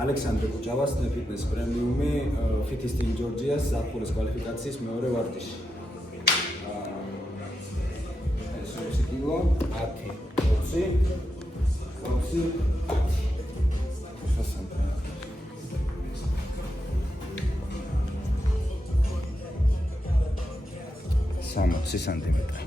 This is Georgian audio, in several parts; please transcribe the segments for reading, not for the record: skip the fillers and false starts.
ალექსანდრე კუჭავას ფიტნეს პრემიუმი Fitness Team Georgia's ზაფხულის კვალიფიკაციის მეორე ვარჯიში. ეს კილო 10, 20, 20, 60 სანტიმეტრი.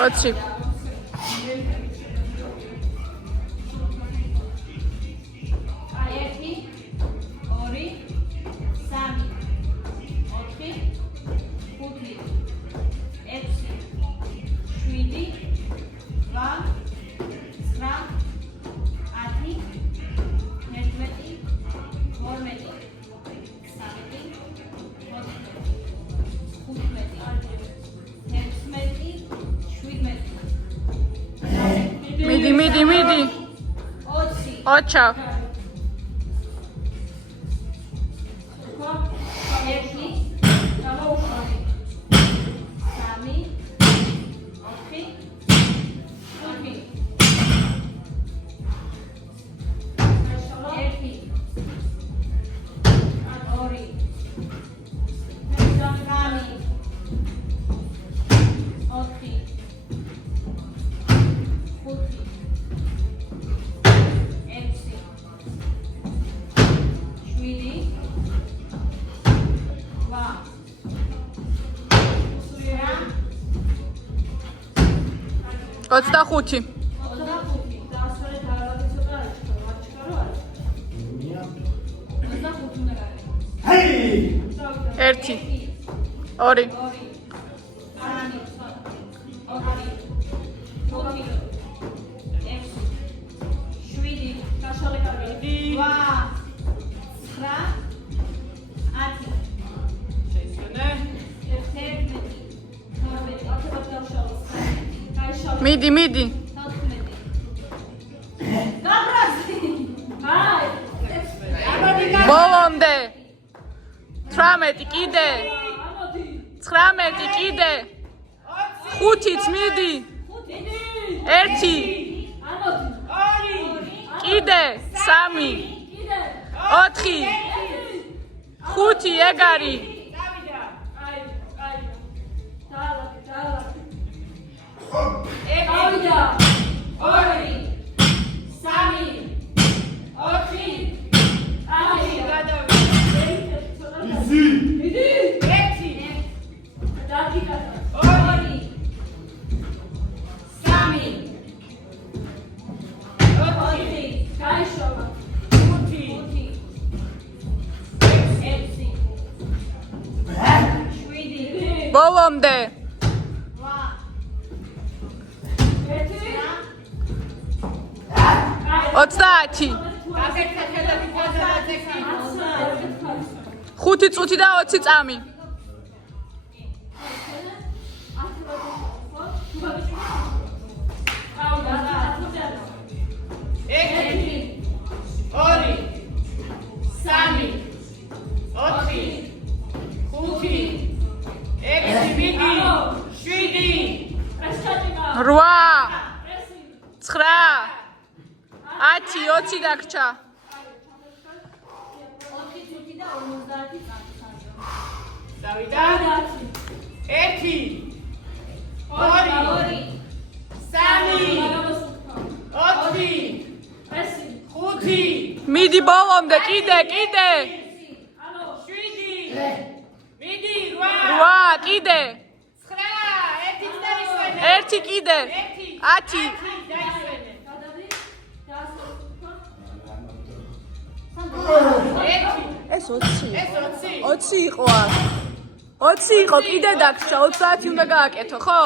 Отчип. Midi. Ocha. Otda xuti. Hey! Erti. Ori. Midi. Bolonde. 18 კიდე. 19 კიდე. 5-იც მიდი. 1 კიდე. 3 4 5 ეგარი. ბოლომდე 30 5 წუთი და 20 წამი რვა 9 10 20 დაგრჩა დავიდა 1 2 3 4 მიდი ბოლომდე კიდე 8 კიდე 1 კიდე 10 ეს 20 იყო 20 იყო კიდე დაგრჩა 30 უნდა გააკეთო ხო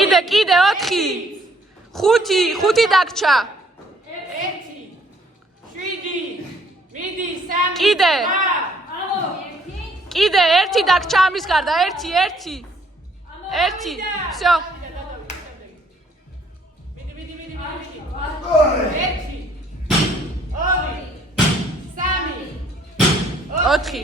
1 2 კიდე 4 5 დაგრჩა კიდე 1 დაგრჩა ამის გარდა 1 всё ოთხი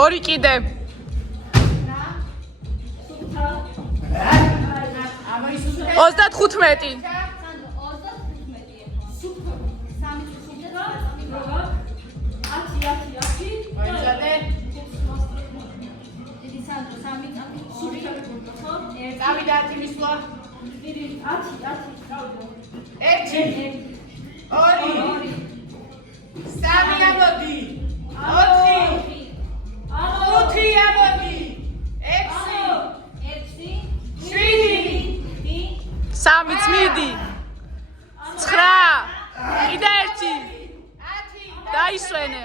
ორი კიდე 35 3 წმიდი 9 კიდე 1 დაისვენე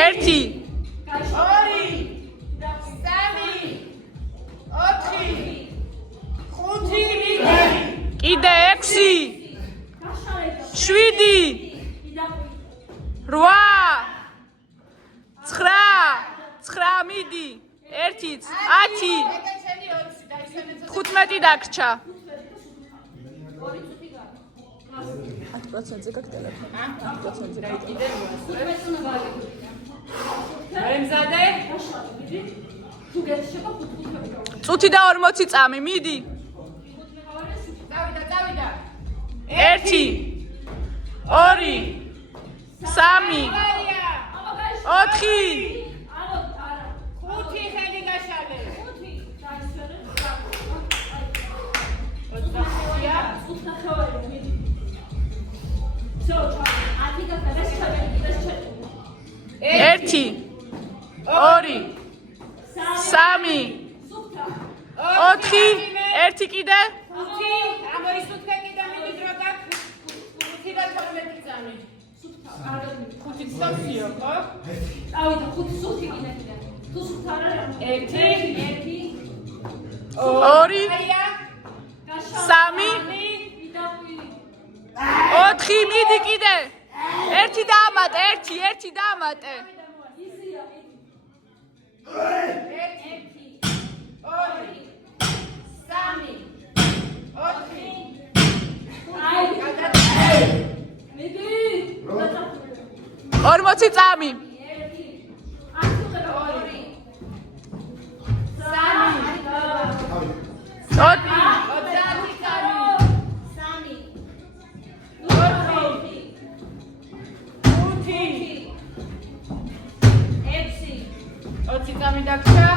ერთი კიდე 6 7 8 9 მიდი 1 10 15 დაგრჩა 10%-ზე გაქვს ტელეფონი 10%-ზე წუთი და 40 წამი მიდი 1 2 3 4 ერთი 2 3 4 1 კიდე ორი 3 4 მიდი კიდე 1 დაამატე 1 დაამატე 20 წამი. 20 წამი დაგჭა.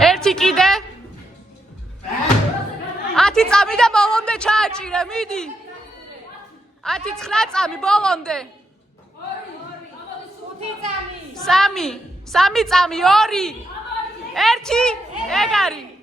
1 კიდე. 10 წამი და ბოლომდე ჩააჭირე, მიდი. 10 წამი ბოლომდე. 3 წამი, 2 1 ეგ არის.